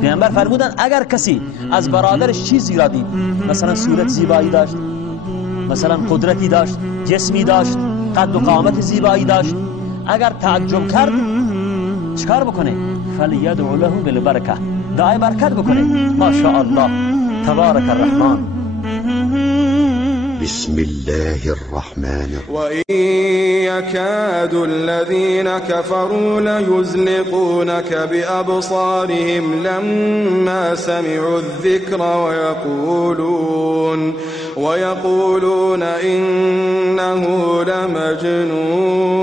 پیامبر فرمودند اگر کسی از برادرش چیزی را دید، مثلا صورت زیبایی داشت، مثلا قدرتی داشت، جسمی داشت، قد و قامت زیبایی داشت، اگر تعجب کرد چکار بکنه؟ فلیدعو له بالبرکه، دعای برکت بکنه. ماشاءالله، تبارک الرحمن. بسم الله الرحمن الرحيم. وإن يكاد الذين كفروا ليزلقونك بأبصارهم لما سمعوا الذكر ويقولون إنه لمجنون.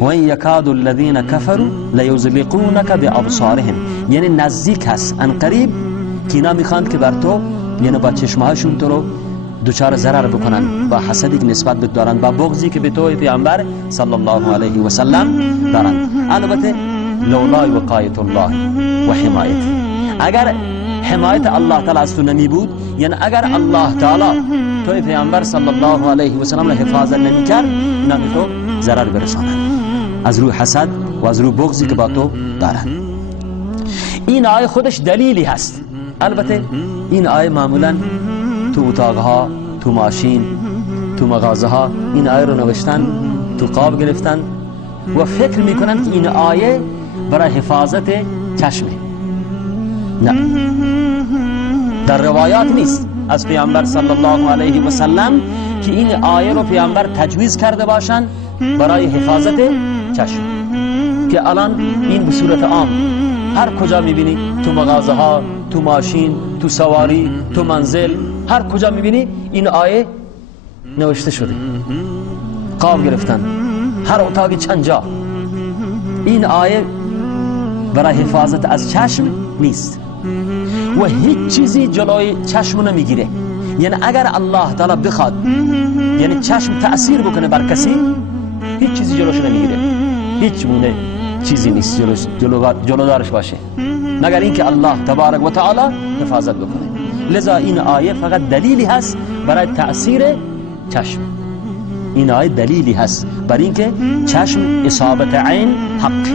وإن يكاد الذين كفروا ليزلقونك بأبصارهم، یعنی نزدیک هست، ان قریب که اینا میخواند که بر تو، یعنی با چشمهاشون تو رو دوچار ضرر بکنن، با حسدی که نسبت به دارن، با بغضی که به تو پیامبر صلی الله علیه و سلم دارن. البته لولا وقایت الله و حمایت، اگر حمایت الله تعالی از تو نمی بود، یعنی اگر الله تعالی تو پیامبر صلی الله علیه و سلم را حفاظت نمی کرد، اینا به تو ضرر برسانند از روی حسد و از روی بغضی که با تو دارن. این آیه خودش دلیلی هست. البته این آیه معمولا تو اتاقها، تو ماشین، تو مغازه ها این آیه رو نوشتن، تو قاب گرفتن و فکر میکنن که این آیه برای حفاظت چشمه. نه، در روایات نیست از پیامبر صلی الله علیه و سلم که این آیه رو پیامبر تجویز کرده باشن برای حفاظت چشم، که الان این به صورت عام هر کجا میبینی، تو مغازه ها، تو ماشین، تو سواری، تو منزل، هر کجا میبینی این آیه نوشته شده، قاب گرفتن، هر اتاقی چند جا. این آیه برای حفاظت از چشم نیست و هیچ چیزی جلوی چشم نمیگیره. یعنی اگر الله تعالی بخواد یعنی چشم تأثیر بکنه بر کسی، هیچ چیزی جلوش نمیگیره، هیچ گونه چیزی نیست جلودارش باشه، مگر اینکه الله تبارک و تعالی حفاظت بکنه. لذا این آیه فقط دلیلی هست برای تأثیر چشم. این آیه دلیلی هست برای اینکه چشم اصابت عین حق.